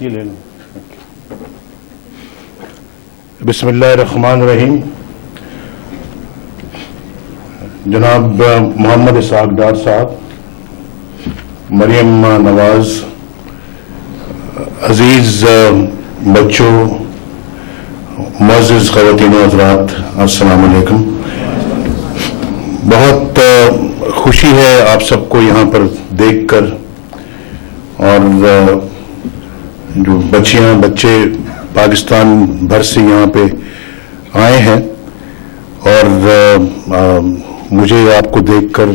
یہ لے لیں. بسم اللہ الرحمن الرحیم. جناب محمد اسحاق ڈار صاحب، مریم نواز، عزیز بچوں، معزز خواتین و حضرات، السلام علیکم. بہت خوشی ہے آپ سب کو یہاں پر دیکھ کر، اور جو بچیاں بچے پاکستان بھر سے یہاں پہ آئے ہیں، اور مجھے آپ کو دیکھ کر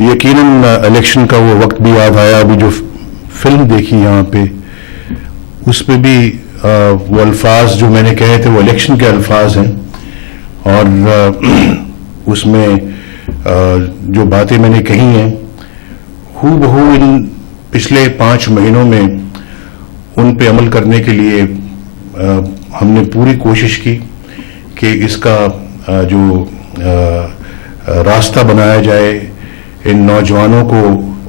یقیناً الیکشن کا وہ وقت بھی یاد آیا. ابھی جو فلم دیکھی یہاں پہ، اس پہ بھی وہ الفاظ جو میں نے کہے تھے وہ الیکشن کے الفاظ ہیں، اور اس میں جو باتیں میں نے کہی ہیں ہو بہو ان پچھلے 5 مہینوں میں ان پہ عمل کرنے کے لیے ہم نے پوری کوشش کی کہ اس کا جو راستہ بنایا جائے، ان نوجوانوں کو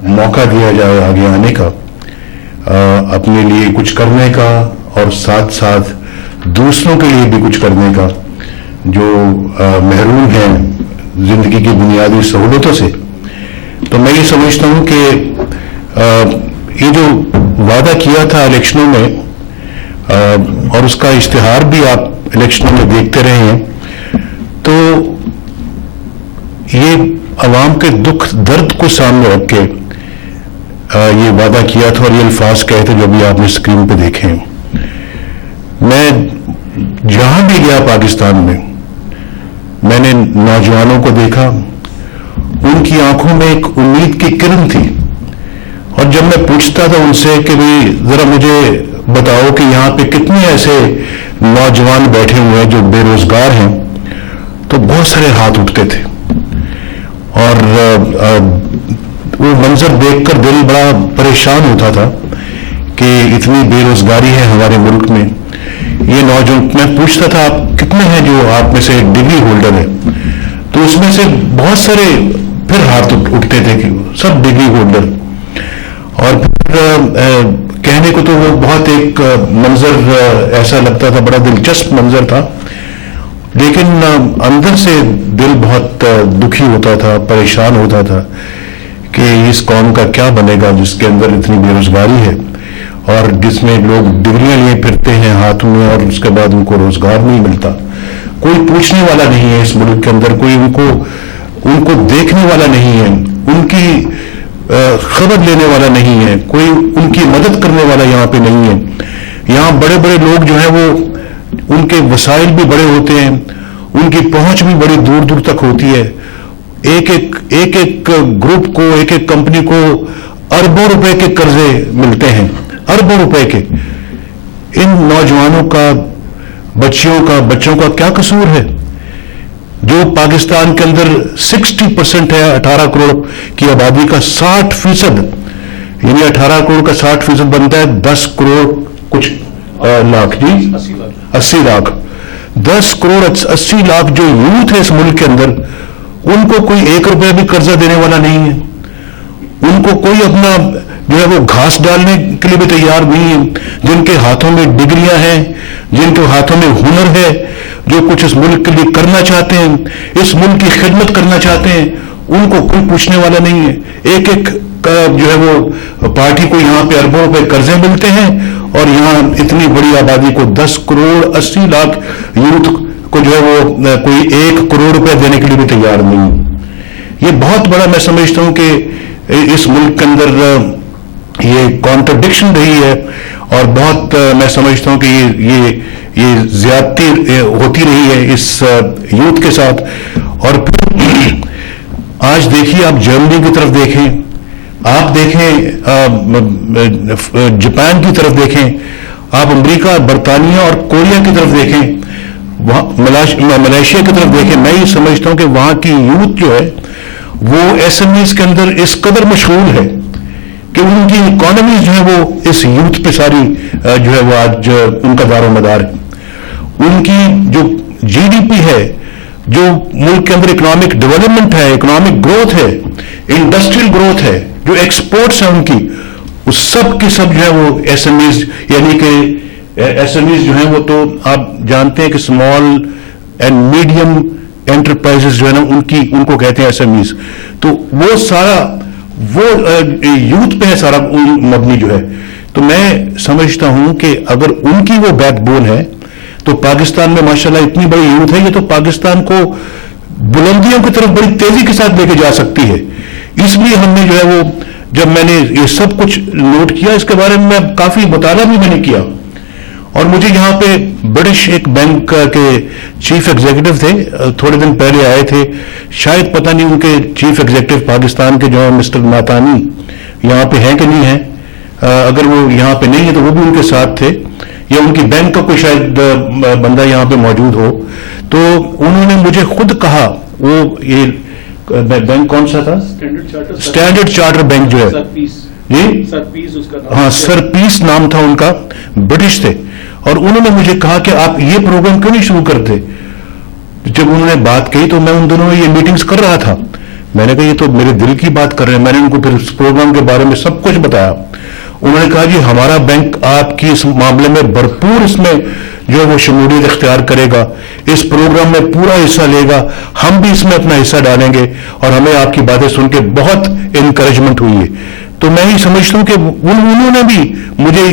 موقع دیا جائے آگے آنے کا، اپنے لیے کچھ کرنے کا، اور ساتھ ساتھ دوسروں کے لیے بھی کچھ کرنے کا جو محروم ہیں زندگی کی بنیادی سہولتوں سے. تو میں یہ سمجھتا ہوں کہ یہ جو وعدہ کیا تھا الیکشنوں میں، اور اس کا اشتہار بھی آپ الیکشنوں میں دیکھتے رہے ہیں، تو یہ عوام کے دکھ درد کو سامنے رکھ کے یہ وعدہ کیا تھا، اور یہ الفاظ کہے تھے جو بھی آپ نے اسکرین پہ دیکھے ہیں. میں جہاں بھی گیا پاکستان میں نے نوجوانوں کو دیکھا، ان کی آنکھوں میں ایک امید کی کرن تھی، اور جب میں پوچھتا تھا ان سے کہ بھی ذرا مجھے بتاؤ کہ یہاں پہ کتنے ایسے نوجوان بیٹھے ہوئے ہیں جو بے روزگار ہیں، تو بہت سارے ہاتھ اٹھتے تھے، اور وہ منظر دیکھ کر دل بڑا پریشان ہوتا تھا کہ اتنی بے روزگاری ہے ہمارے ملک میں. یہ نوجوان، میں پوچھتا تھا آپ کتنے ہیں جو آپ میں سے ڈگری ہولڈر ہے، تو اس میں سے بہت سارے پھر ہاتھ اٹھتے تھے کہ سب ڈگری ہولڈر. اور پھر کہنے کو تو وہ بہت ایک منظر ایسا لگتا تھا، بڑا دلچسپ منظر تھا، لیکن اندر سے دل بہت دکھی ہوتا تھا، پریشان ہوتا تھا کہ اس قوم کا کیا بنے گا جس کے اندر اتنی بے روزگاری ہے، اور جس میں لوگ ڈگریاں لیے پھرتے ہیں ہاتھوں میں، اور اس کے بعد ان کو روزگار نہیں ملتا. کوئی پوچھنے والا نہیں ہے اس ملک کے اندر، کوئی ان کو دیکھنے والا نہیں ہے، ان کی خبر لینے والا نہیں ہے، کوئی ان کی مدد کرنے والا یہاں پہ نہیں ہے. یہاں بڑے بڑے لوگ جو ہیں وہ ان کے وسائل بھی بڑے ہوتے ہیں، ان کی پہنچ بھی بڑی دور دور تک ہوتی ہے. ایک ایک گروپ کو، ایک ایک کمپنی کو اربوں روپے کے قرضے ملتے ہیں، اربوں روپے کے. ان نوجوانوں کا، بچوں کا کیا قصور ہے؟ جو پاکستان کے اندر 60% ہے، 18 کروڑ کی آبادی کا 60%، یعنی 18 کروڑ کا 60% بنتا ہے 10 کروڑ کچھ لاکھ، جی 80 لاکھ. 10 کروڑ 80 لاکھ جو یوتھ ہے اس ملک کے اندر، ان کو کوئی 1 روپے بھی قرضہ دینے والا نہیں ہے. ان کو کوئی اپنا جو ہے وہ گھاس ڈالنے کے لیے بھی تیار نہیں ہے. جن کے ہاتھوں میں ڈگریاں ہیں، جن کے ہاتھوں میں ہنر ہے، جو کچھ اس ملک کے لیے کرنا چاہتے ہیں، اس ملک کی خدمت کرنا چاہتے ہیں، ان کو کوئی پوچھنے والا نہیں ہے. ایک جو ہے وہ پارٹی کو یہاں پہ اربوں روپے قرضے ملتے ہیں، اور یہاں اتنی بڑی آبادی کو 10 کروڑ 80 لاکھ یوتھ کو جو ہے وہ کوئی 1 کروڑ روپے دینے کے لیے بھی تیار نہیں. یہ بہت بڑا میں سمجھتا ہوں کہ اس ملک کے اندر یہ کانٹرڈکشن رہی ہے، اور بہت میں سمجھتا ہوں کہ یہ زیادتی ہوتی رہی ہے اس یوتھ کے ساتھ. اور پھر آج دیکھیے، آپ جرمنی کی طرف دیکھیں، آپ دیکھیں جاپان کی طرف دیکھیں، آپ امریکہ، برطانیہ اور کوریا کی طرف دیکھیں، ملائیشیا کی طرف دیکھیں. میں یہ سمجھتا ہوں کہ وہاں کی یوتھ جو ہے وہ SMEs کے اندر اس قدر مشغول ہے کہ ان کی اکانومیز جو ہے وہ اس یوتھ پہ ساری جو ہے وہ آج ان کا دار و مدار ہے. ان کی جو GDP ہے، جو ملک کے اندر اکنامک ڈیولپمنٹ ہے، اکنامک گروتھ ہے، انڈسٹریل گروتھ ہے، جو ایکسپورٹس ہیں ان کی، وہ سب کے سب جو ہے وہ ایس ایم ایز، یعنی کہ ایس ایم ایز جو ہیں وہ تو آپ جانتے ہیں کہ اسمال اینڈ میڈیم انٹرپرائزز جو ہے نا ان کو کہتے ہیں ایس ایم ایز. تو وہ سارا وہ یوتھ پہ ہے سارا مبنی جو ہے. تو میں سمجھتا ہوں کہ اگر ان کی وہ بیک بون ہے تو پاکستان میں ماشاءاللہ اتنی بڑی یوتھ ہے، یہ تو پاکستان کو بلندیوں کی طرف بڑی تیزی کے ساتھ لے کے جا سکتی ہے. اس لیے ہم نے جو ہے وہ جب میں نے یہ سب کچھ نوٹ کیا، اس کے بارے میں کافی مطالعہ بھی میں نے کیا، اور مجھے یہاں پہ برٹش ایک بینک کے چیف ایگزیکٹو تھے، تھوڑے دن پہلے آئے تھے، شاید پتہ نہیں ان کے چیف ایگزیکٹو پاکستان کے جو ہیں مسٹر ناتانی یہاں پہ ہیں کہ نہیں ہیں. اگر وہ یہاں پہ نہیں ہے تو وہ بھی ان کے ساتھ تھے، یا ان کی بینک کا کوئی شاید بندہ یہاں پہ موجود ہو. تو انہوں نے مجھے خود کہا، وہ یہ بینک کون سا تھا؟ اسٹینڈرڈ چارٹر بینک جو ہے جی، ہاں سر پیس نام تھا ان کا، برٹش تھے، اور انہوں نے مجھے کہا کہ آپ یہ پروگرام کیوں نہیں شروع کرتے. جب انہوں نے بات کہی تو میں ان دنوں میں یہ میٹنگز کر رہا تھا. میں نے کہا یہ تو میرے دل کی بات کر رہے ہیں. میں نے ان کو پھر اس پروگرام کے بارے میں سب کچھ بتایا. انہوں نے کہا جی ہمارا بینک آپ کی اس معاملے میں بھرپور اس میں جو ہے وہ شمولیت اختیار کرے گا، اس پروگرام میں پورا حصہ لے گا، ہم بھی اس میں اپنا حصہ ڈالیں گے، اور ہمیں آپ کی باتیں سن کے بہت انکریجمنٹ ہوئی ہے. تو میں ہی سمجھتا ہوں کہ انہوں نے بھی مجھے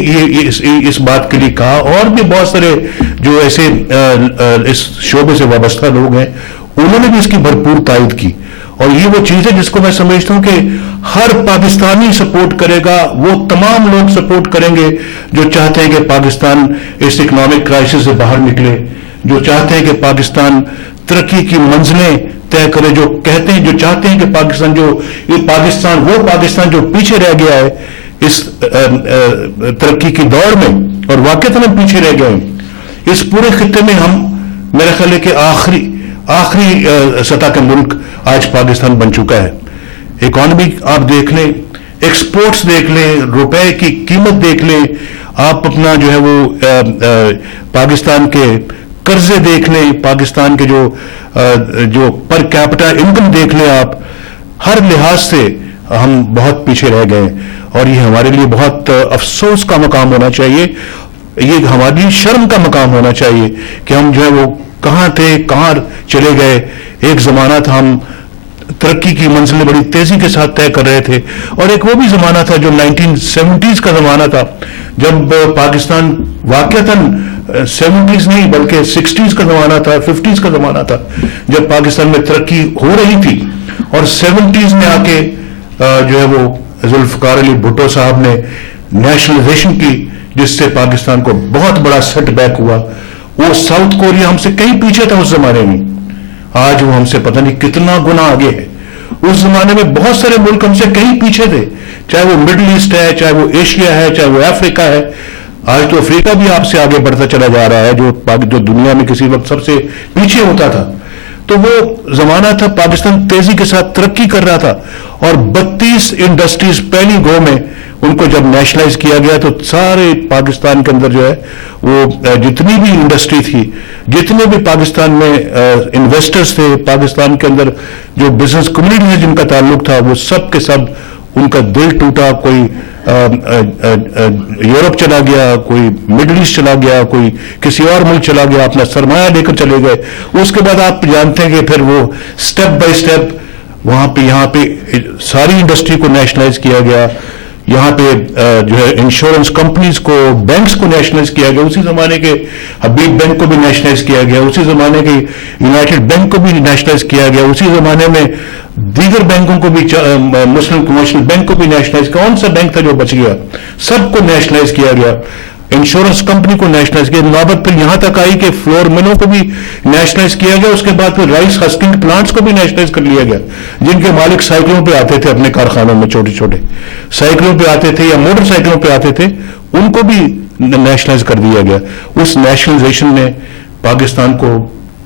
اس بات کے لیے کہا، اور بھی بہت سارے جو ایسے اس شعبے سے وابستہ لوگ ہیں انہوں نے بھی اس کی بھرپور تائید کی. اور یہ وہ چیز ہے جس کو میں سمجھتا ہوں کہ ہر پاکستانی سپورٹ کرے گا، وہ تمام لوگ سپورٹ کریں گے جو چاہتے ہیں کہ پاکستان اس اکنامک کرائسس سے باہر نکلے، جو چاہتے ہیں کہ پاکستان ترقی کی منزلیں طے کرے، جو کہتے ہیں، جو چاہتے ہیں کہ پاکستان وہ پاکستان جو پیچھے رہ گیا ہے اس ترقی کی دوڑ میں، اور واقعتاً ہم پیچھے رہ گئے ہیں اس پورے خطے میں. ہم میرا خیال ہے کہ آخری سطح کا ملک آج پاکستان بن چکا ہے. اکانومی آپ دیکھ لیں، ایکسپورٹس دیکھ لیں، روپے کی قیمت دیکھ لیں، آپ اپنا جو ہے وہ پاکستان کے قرضے دیکھ لیں، پاکستان کے جو پر کیپٹا انکم دیکھ لیں، آپ ہر لحاظ سے ہم بہت پیچھے رہ گئے، اور یہ ہمارے لیے بہت افسوس کا مقام ہونا چاہیے، یہ ہمارے لیے شرم کا مقام ہونا چاہیے کہ ہم جو ہے وہ کہاں تھے، کہاں چلے گئے. ایک زمانہ تھا ہم ترقی کی منزلیں بڑی تیزی کے ساتھ طے کر رہے تھے، اور ایک وہ بھی زمانہ تھا جو 1970s کا زمانہ تھا، جب پاکستان واقعتاً 70s نہیں بلکہ 60s کا زمانہ تھا، 50s کا زمانہ تھا، جب پاکستان میں ترقی ہو رہی تھی. اور 70s میں آ کے جو ہے وہ ذوالفقار علی بھٹو صاحب نے نیشنلائزیشن کی، جس سے پاکستان کو بہت بڑا سیٹ بیک ہوا. وہ ساؤتھ کوریا ہم سے کہیں پیچھے تھا اس زمانے میں، آج وہ ہم سے پتہ نہیں کتنا گنا آگے ہے. اس زمانے میں بہت سارے ملک ہم سے کہیں پیچھے تھے، چاہے وہ مڈل ایسٹ ہے، چاہے وہ ایشیا ہے، چاہے وہ افریقہ ہے. آج تو افریقہ بھی آپ سے آگے بڑھتا چلا جا رہا ہے، جو دنیا میں کسی وقت سب سے پیچھے ہوتا تھا. تو وہ زمانہ تھا پاکستان تیزی کے ساتھ ترقی کر رہا تھا، اور 32 انڈسٹریز پہلی گو میں ان کو جب نیشنلائز کیا گیا تو سارے پاکستان کے اندر جو ہے وہ جتنی بھی انڈسٹری تھی، جتنے بھی پاکستان میں انویسٹرز تھے، پاکستان کے اندر جو بزنس کمیونٹی سے جن کا تعلق تھا، وہ سب کے سب ان کا دل ٹوٹا. کوئی یورپ چلا گیا، کوئی مڈل ایسٹ چلا گیا، کوئی کسی اور ملک چلا گیا، اپنا سرمایہ لے کر چلے گئے. اس کے بعد آپ جانتے ہیں کہ پھر وہ سٹیپ بائی سٹیپ یہاں پہ ساری انڈسٹری کو نیشنلائز کیا گیا. یہاں پہ جو ہے انشورنس کمپنیز کو، بینکس کو نیشنلائز کیا گیا. اسی زمانے کے حبیب بینک کو بھی نیشنلائز کیا گیا، اسی زمانے کے یونائٹڈ بینک کو بھی نیشنلائز کیا گیا، اسی زمانے میں دیگر بینکوں کو بھی، مسلم کمرشل بینک کو بھی نیشنلائز. کون سا بینک تھا جو بچ گیا؟ سب کو نیشنلائز کیا گیا. انشورنس کمپنی کو نیشنلائز کیا. نوبت پھر یہاں تک آئی کہ فلور ملوں کو بھی نیشنلائز کیا گیا. اس کے بعد پھر رائس ہسکنگ پلانٹس کو بھی نیشنلائز کر لیا گیا، جن کے مالک سائیکلوں پہ آتے تھے اپنے کارخانوں میں، چھوٹے چھوٹے سائیکلوں پہ آتے تھے یا موٹر سائیکلوں پہ آتے تھے، ان کو بھی نیشنلائز کر دیا گیا. اس نیشنلائزیشن نے پاکستان کو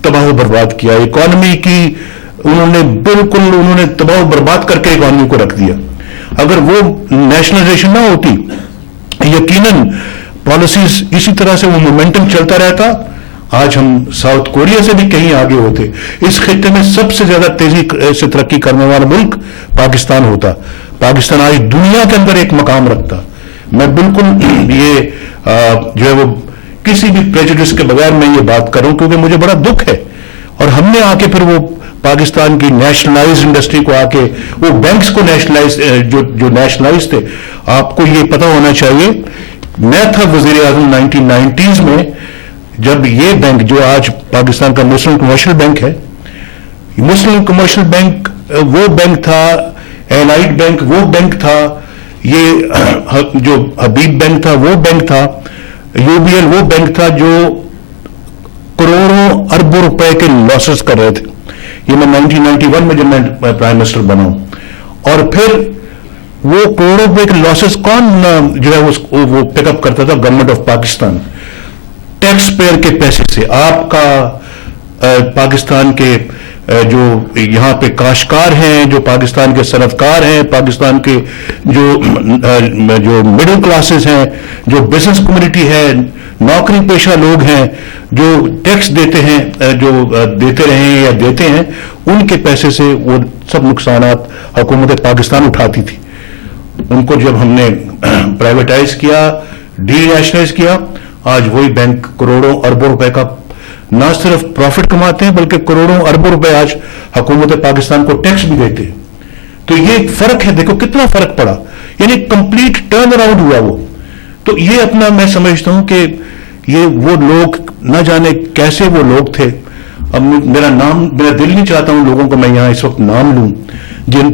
تباہ و برباد کیا. اکانومی کی انہوں نے تباہ و برباد کر کے اکانومی کو رکھ دیا. اگر وہ نیشنلائزیشن نہ ہوتی، یقیناً پالیسیز اسی طرح سے وہ مومنٹم چلتا رہتا، آج ہم ساؤتھ کوریا سے بھی کہیں آگے ہوتے. اس خطے میں سب سے زیادہ تیزی سے ترقی کرنے والا ملک پاکستان ہوتا. پاکستان آج دنیا کے اندر ایک مقام رکھتا. میں بالکل یہ جو ہے وہ کسی بھی پریجوڈس کے بغیر میں یہ بات کر رہا ہوں، کیونکہ مجھے بڑا دکھ ہے. اور ہم نے آ کے پھر وہ پاکستان کی نیشنلائز انڈسٹری کو آ کے وہ بینکس کو نیشنلائز جو نیشنلائز تھے، آپ کو یہ پتا ہونا چاہیے، میں تھا وزیر اعظم 1990s میں جب یہ بینک جو آج پاکستان کا مسلم کمرشل بینک ہے، مسلم کمرشل بینک وہ بینک تھا، ایلائٹ بینک وہ بینک تھا، یہ جو حبیب بینک تھا وہ بینک تھا، یو بی ایل وہ بینک تھا جو کروڑوں اربوں روپے کے لاسز کر رہے تھے. یہ میں 1991 میں جب میں پرائم منسٹر بنا ہوں. اور پھر وہ کروڑوں روپے کے لاسز کون جو ہے وہ پک اپ کرتا تھا؟ Government of Pakistan, tax payer کے پیسے سے. آپ کا پاکستان کے جو یہاں پہ کاشتکار ہیں، جو پاکستان کے صنعت کار ہیں، پاکستان کے جو مڈل کلاسز ہیں، جو بزنس کمیونٹی ہے، نوکری پیشہ لوگ ہیں جو ٹیکس دیتے ہیں، جو دیتے رہے ہیں یا دیتے ہیں، ان کے پیسے سے وہ سب نقصانات حکومت پاکستان اٹھاتی تھی. ان کو جب ہم نے پرائیویٹائز کیا، ڈی نیشنلائز کیا، آج وہی بینک کروڑوں اربوں روپے کا نہ صرف پروفٹ کماتے ہیں بلکہ کروڑوں اربوں روپے آج حکومت پاکستان کو ٹیکس بھی دیتے ہیں. تو یہ ایک فرق ہے، دیکھو کتنا فرق پڑا، یعنی کمپلیٹ ٹرن اراؤنڈ ہوا وہ. تو یہ اپنا میں سمجھتا ہوں کہ یہ وہ لوگ نہ جانے کیسے وہ لوگ تھے. اب میرا دل نہیں چاہتا ہوں لوگوں کو میں یہاں اس وقت نام لوں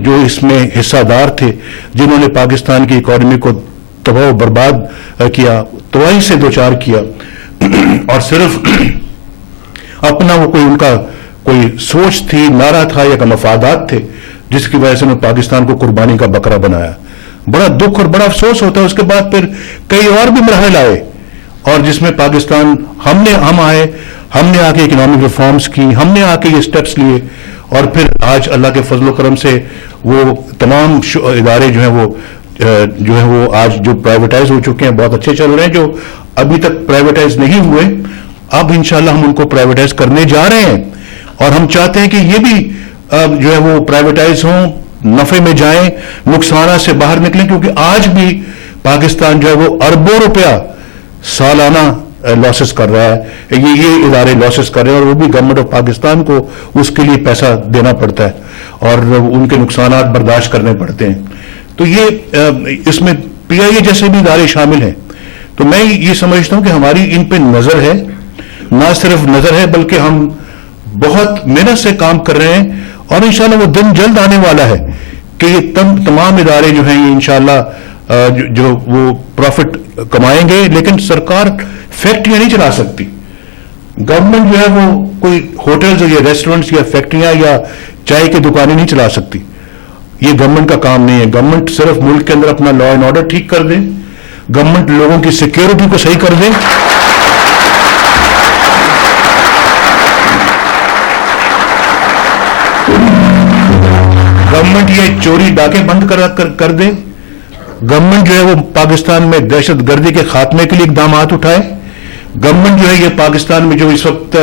جو اس میں حصہ دار تھے، جنہوں نے پاکستان کی اکانومی کو تباہ و برباد کیا، تباہی سے دوچار کیا، اور صرف اپنا وہ ان کا کوئی سوچ تھی، نعرہ تھا یا مفادات تھے، جس کی وجہ سے انہوں نے پاکستان کو قربانی کا بکرا بنایا. بڑا دکھ اور بڑا افسوس ہوتا ہے. اس کے بعد پھر کئی اور بھی مراحل آئے، اور جس میں پاکستان ہم آئے، ہم نے آ کے اکنامک ریفارمز کی، ہم نے آ کے یہ سٹیپس لیے، اور پھر آج اللہ کے فضل و کرم سے وہ تمام ادارے جو ہیں وہ آج جو پرائیویٹائز ہو چکے ہیں، بہت اچھے چل رہے ہیں. جو ابھی تک پرائیویٹائز نہیں ہوئے، اب انشاءاللہ ہم ان کو پرائیویٹائز کرنے جا رہے ہیں، اور ہم چاہتے ہیں کہ یہ بھی جو ہے وہ پرائیویٹائز ہوں، نفع میں جائیں، نقصانات سے باہر نکلیں. کیونکہ آج بھی پاکستان جو ہے وہ اربوں روپیہ سالانہ لاسز کر رہا ہے، یہ ادارے لاسز کر رہے ہیں، اور وہ بھی گورنمنٹ آف پاکستان کو اس کے لیے پیسہ دینا پڑتا ہے اور ان کے نقصانات برداشت کرنے پڑتے ہیں. تو یہ اس میں پی آئی اے جیسے بھی ادارے شامل ہیں. تو میں یہ سمجھتا ہوں کہ ہماری ان پہ نظر ہے، نہ صرف نظر ہے بلکہ ہم بہت محنت سے کام کر رہے ہیں، اور انشاءاللہ وہ دن جلد آنے والا ہے کہ یہ تمام ادارے جو ہیں یہ انشاءاللہ جو وہ پروفٹ کمائیں گے. لیکن سرکار فیکٹریاں نہیں چلا سکتی. گورنمنٹ جو ہے وہ کوئی ہوٹلز یا ریسٹورنٹس یا فیکٹریاں یا چائے کی دکانیں نہیں چلا سکتی. یہ گورنمنٹ کا کام نہیں ہے. گورنمنٹ صرف ملک کے اندر اپنا لا اینڈ آرڈر ٹھیک کر دے، گورنمنٹ لوگوں کی سیکیورٹی کو صحیح کر دے، گورنمنٹ یہ چوری ڈاکے بند کر دے، گورنمنٹ جو ہے وہ پاکستان میں دہشت گردی کے خاتمے کے لیے اقدامات اٹھائے، گورنمنٹ جو ہے یہ پاکستان میں جو اس وقت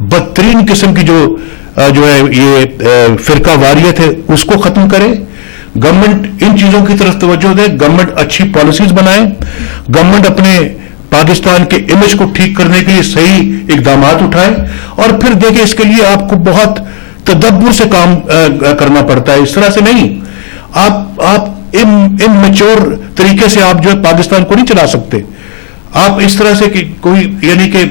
بدترین قسم کی جو ہے یہ فرقہ واریت ہے اس کو ختم کرے. گورنمنٹ ان چیزوں کی طرف توجہ دے، گورنمنٹ اچھی پالیسیز بنائے، گورنمنٹ اپنے پاکستان کے امیج کو ٹھیک کرنے کے لیے صحیح اقدامات اٹھائے. اور پھر دیکھیں اس کے لیے آپ کو بہت تدبر سے کام کرنا پڑتا ہے. اس طرح سے نہیں، آپ میچور طریقے سے آپ جو ہے پاکستان کو نہیں چلا سکتے. آپ اس طرح سے کہ کوئی یعنی کہ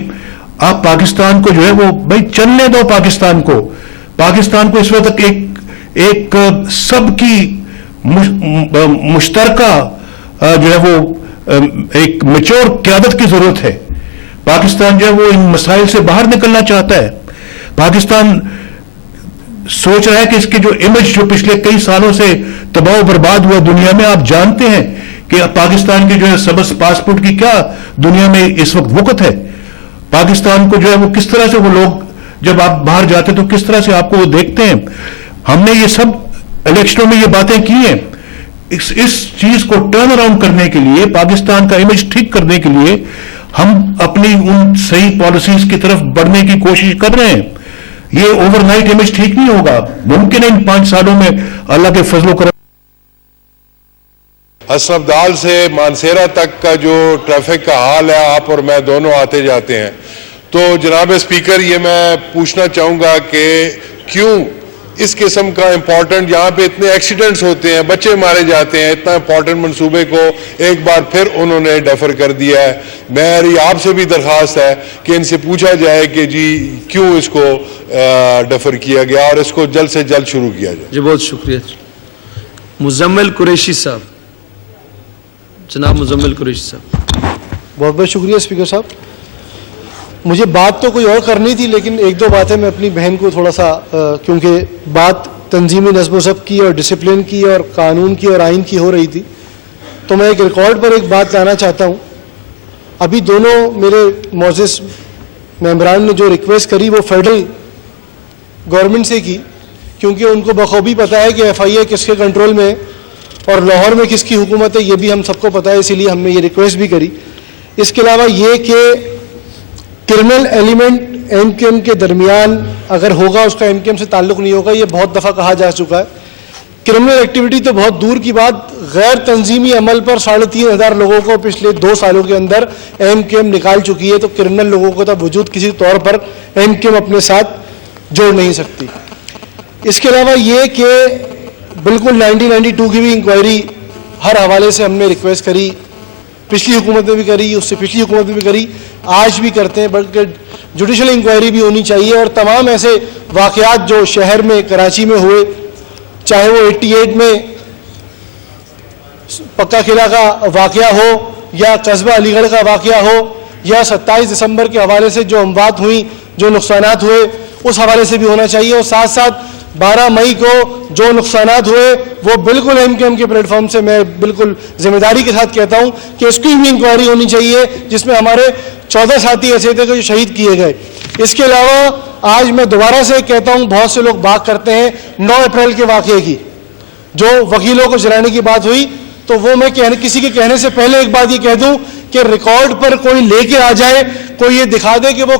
آپ پاکستان کو جو ہے وہ بھائی چلنے دو. پاکستان کو اس وقت ایک سب کی مشترکہ جو ہے وہ ایک میچور قیادت کی ضرورت ہے. پاکستان جو ہے وہ ان مسائل سے باہر نکلنا چاہتا ہے. پاکستان سوچ رہا ہے کہ اس کی جو امیج جو پچھلے کئی سالوں سے تباہ و برباد ہوا دنیا میں، آپ جانتے ہیں کہ پاکستان کی جو ہے سبز پاسپورٹ کی کیا دنیا میں اس وقت وقت ہے. پاکستان کو جو ہے وہ کس طرح سے وہ لوگ جب آپ باہر جاتے تو کس طرح سے آپ کو وہ دیکھتے ہیں. ہم نے یہ سب الیکشنوں میں یہ باتیں کی ہیں. اس چیز کو ٹرن اراؤنڈ کرنے کے لیے، پاکستان کا امیج ٹھیک کرنے کے لیے ہم اپنی ان صحیح پالیسیز کی طرف بڑھنے کی کوشش کر رہے ہیں. یہ اوور نائٹ امیج ٹھیک نہیں ہوگا. ممکن ہے ان 5 سالوں میں اللہ کے فضل و کرم حسن ابدال سے مانسیرا تک کا جو ٹریفک کا حال ہے، آپ اور میں دونوں آتے جاتے ہیں، تو جناب اسپیکر یہ میں پوچھنا چاہوں گا کہ کیوں اس قسم کا امپورٹنٹ، یہاں پہ اتنے ایکسیڈنٹس ہوتے ہیں، بچے مارے جاتے ہیں، اتنا امپورٹنٹ منصوبے کو ایک بار پھر انہوں نے ڈیفر کر دیا ہے. میری آپ سے بھی درخواست ہے کہ ان سے پوچھا جائے کہ جی کیوں اس کو ڈیفر کیا گیا اور اس کو جلد سے جلد شروع کیا جائے. جی بہت شکریہ. مزمل قریشی صاحب، جناب مزمل قریشی صاحب. بہت بہت شکریہ اسپیکر صاحب. مجھے بات تو کوئی اور کرنی تھی، لیکن ایک دو باتیں میں اپنی بہن کو تھوڑا سا، کیونکہ بات تنظیمی نظم و ضبط کی اور ڈسپلن کی اور قانون کی اور آئین کی ہو رہی تھی، تو میں ایک ریکارڈ پر ایک بات لانا چاہتا ہوں. ابھی دونوں میرے معزز ممبران نے جو ریکویسٹ کری وہ فیڈرل گورنمنٹ سے کی، کیونکہ ان کو بخوبی پتہ ہے کہ ایف آئی اے کس کے کنٹرول میں ہے اور لاہور میں کس کی حکومت ہے، یہ بھی ہم سب کو پتہ ہے، اسی لیے ہم نے یہ ریکویسٹ بھی کری. اس کے علاوہ یہ کہ کرمنل ایلیمنٹ ایم کیو ایم کے درمیان اگر ہوگا، اس کا ایم کیو ایم سے تعلق نہیں ہوگا، یہ بہت دفعہ کہا جا چکا ہے. کرمنل ایکٹیویٹی تو بہت دور کی بات، غیر تنظیمی عمل پر 3,500 لوگوں کو پچھلے 2 سالوں کے اندر ایم کیو ایم نکال چکی ہے، تو کرمنل لوگوں کو تو وجود کسی طور پر ایم کیو ایم اپنے ساتھ جوڑ نہیں سکتی. اس کے علاوہ یہ کہ بالکل 1992 کی بھی انکوائری ہر حوالے سے ہم نے ریکویسٹ کری، پچھلی حکومت میں بھی کری، اس سے پچھلی حکومت میں بھی کری، آج بھی کرتے ہیں، بلکہ جوڈیشل انکوائری بھی ہونی چاہیے. اور تمام ایسے واقعات جو شہر میں کراچی میں ہوئے، چاہے وہ 88 میں پکا قلعہ کا واقعہ ہو یا قصبہ علی گڑھ کا واقعہ ہو یا 27 دسمبر کے حوالے سے جو اموات ہوئیں، جو نقصانات ہوئے، اس حوالے سے بھی ہونا چاہیے. اور ساتھ ساتھ 12 مئی کو جو نقصانات ہوئے وہ بالکل ایم کیو ایم کے پلیٹ فارم سے میں بالکل ذمہ داری کے ساتھ کہتا ہوں کہ اس کی بھی انکوائری ہونی چاہیے، جس میں ہمارے 14 ساتھی ایسے تھے جو شہید کیے گئے. اس کے علاوہ آج میں دوبارہ سے کہتا ہوں، بہت سے لوگ بات کرتے ہیں 9 اپریل کے واقعے کی، جو وکیلوں کو جلانے کی بات ہوئی، تو وہ میں کسی کے کہنے سے پہلے ایک بات یہ کہہ دوں کہ ریکارڈ پر کوئی لے کے آ جائے، کوئی یہ دکھا دے کہ وہ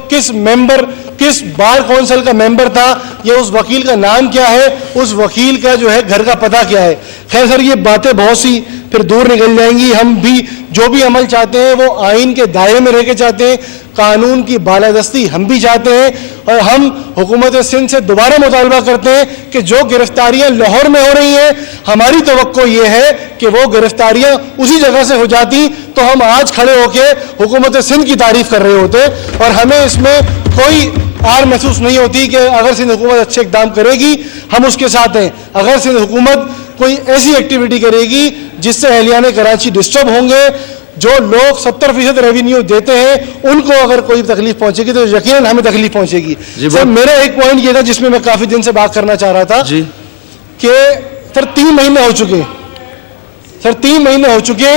کس بار کونسل کا ممبر تھا، یا اس وکیل کا نام کیا ہے، اس وکیل کا جو ہے گھر کا پتہ کیا ہے. خیر سر، یہ باتیں بہت سی پھر دور نکل جائیں گی. ہم بھی جو بھی عمل چاہتے ہیں وہ آئین کے دائرے میں رہ کے چاہتے ہیں، قانون کی بالادستی ہم بھی چاہتے ہیں، اور ہم حکومت سندھ سے دوبارہ مطالبہ کرتے ہیں کہ جو گرفتاریاں لاہور میں ہو رہی ہیں، ہماری توقع یہ ہے کہ وہ گرفتاریاں اسی جگہ سے ہو جاتی تو ہم آج کھڑے ہو کے حکومت سندھ کی تعریف کر رہے ہوتے، اور ہمیں اس میں کوئی آر محسوس نہیں ہوتی کہ اگر سندھ حکومت اچھے اقدام کرے گی ہم اس کے ساتھ ہیں. اگر سندھ حکومت کوئی ایسی ایکٹیویٹی کرے گی جس سے اہلیان کراچی ڈسٹرب ہوں گے، جو لوگ 70% ریونیو دیتے ہیں ان کو اگر کوئی تکلیف پہنچے گی تو یقیناً ہمیں تکلیف پہنچے گی. سر میرا ایک پوائنٹ یہ تھا جس میں کافی دن سے بات کرنا چاہ رہا تھا کہ سر 3 مہینے ہو چکے، سر 3 مہینے ہو چکے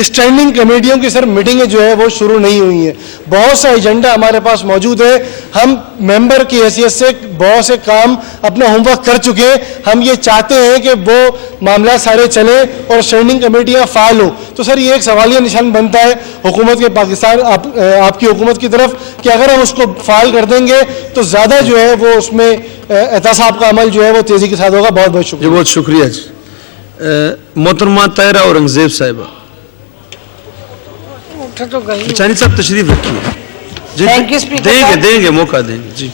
اسٹینڈنگ کمیٹیوں کی سر میٹنگیں جو ہے وہ شروع نہیں ہوئی ہیں. بہت سا ایجنڈا ہمارے پاس موجود ہے، ہم ممبر کی حیثیت سے بہت سے کام اپنا ہوم ورک کر چکے ہیں. ہم یہ چاہتے ہیں کہ وہ معاملات سارے چلیں اور اسٹینڈنگ کمیٹیاں فعال ہوں. تو سر یہ ایک سوالیہ نشان بنتا ہے حکومت کے پاکستان آپ کی حکومت کی طرف کہ اگر ہم اس کو فعال کر دیں گے تو زیادہ جو ہے وہ اس میں احتساب کا عمل جو ہے وہ تیزی کے ساتھ ہوگا. بہت بہت شکریہ. بہت شکریہ جی. محترمہ طاہرہ اورنگزیب صاحبہ. چانی صاحب تشریف رکھیے. جی دیں گے موقع دیں گے. جی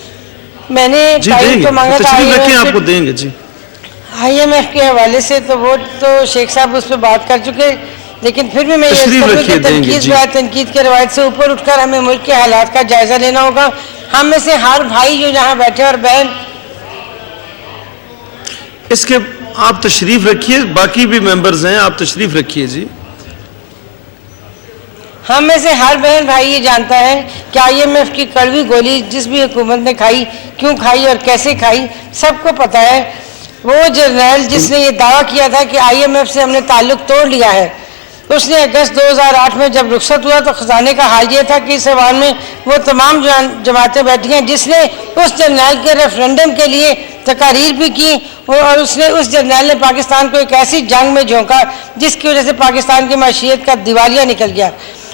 میں نے دیں گے تشریف رکھیں، آپ کو دیں گے. جی آئی ایم ایف کے حوالے سے تو وہ تو شیخ صاحب اس پہ بات کر چکے، لیکن پھر بھی میں یہ تنقید کے روایت سے اوپر اٹھ کر ہمیں ملک کے حالات کا جائزہ لینا ہوگا. ہم میں سے ہر بھائی جو یہاں بیٹھے اور بہن، اس کے آپ تشریف رکھیے، باقی بھی ممبرز ہیں، آپ تشریف رکھیے. جی ہم میں سے ہر بہن بھائی یہ جانتا ہے کہ آئی ایم ایف کی کڑوی گولی جس بھی حکومت نے کھائی، کیوں کھائی اور کیسے کھائی، سب کو پتہ ہے. وہ جرنیل جس نے یہ دعویٰ کیا تھا کہ آئی ایم ایف سے ہم نے تعلق توڑ لیا ہے، اس نے اگست 2008 میں جب رخصت ہوا تو خزانے کا حال یہ تھا کہ اس ایوان میں وہ تمام جماعتیں بیٹھی ہیں جس نے اس جرنیل کے ریفرنڈم کے لیے تقاریر بھی کی، اور اس جرنیل نے پاکستان کو ایک ایسی جنگ میں جھونکا جس کی وجہ سے پاکستان کی معیشت کا دیوالیہ نکل گیا.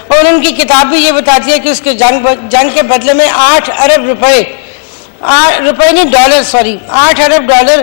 اور ان کی کتاب بھی یہ بتاتی ہے کہ اس کے جنگ کے بدلے میں 8 ارب روپے نہیں dollar 8 Arab dollar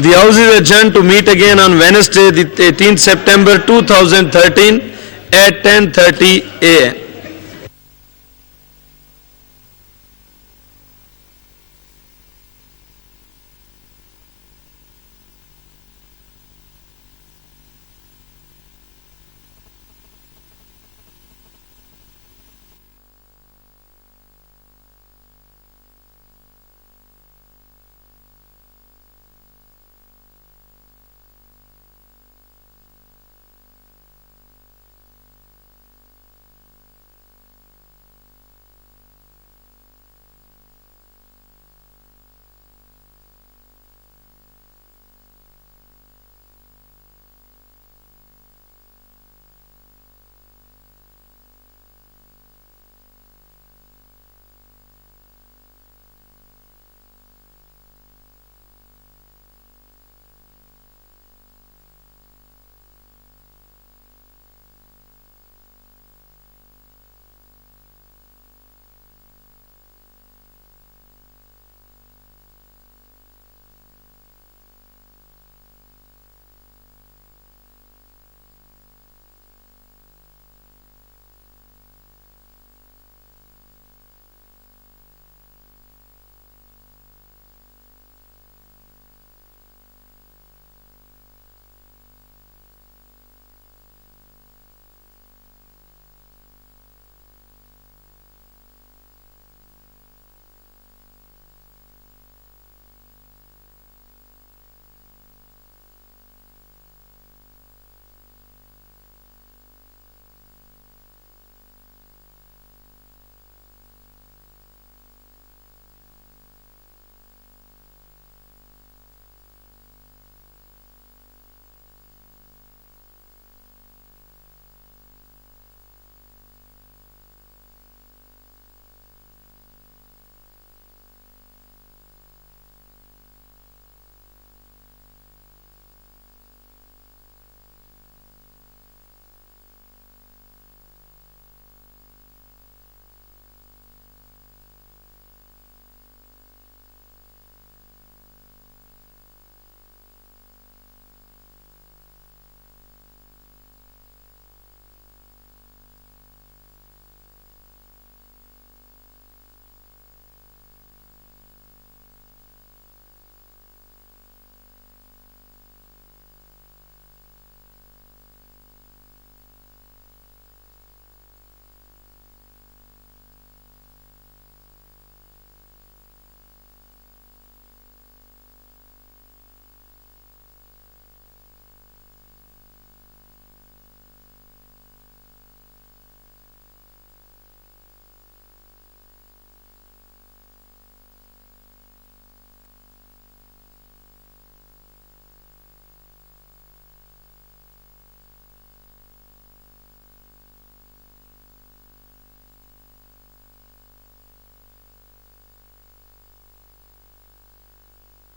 The House is adjourned to meet again on Wednesday, the 18th September 2013 at 10:30 a.m.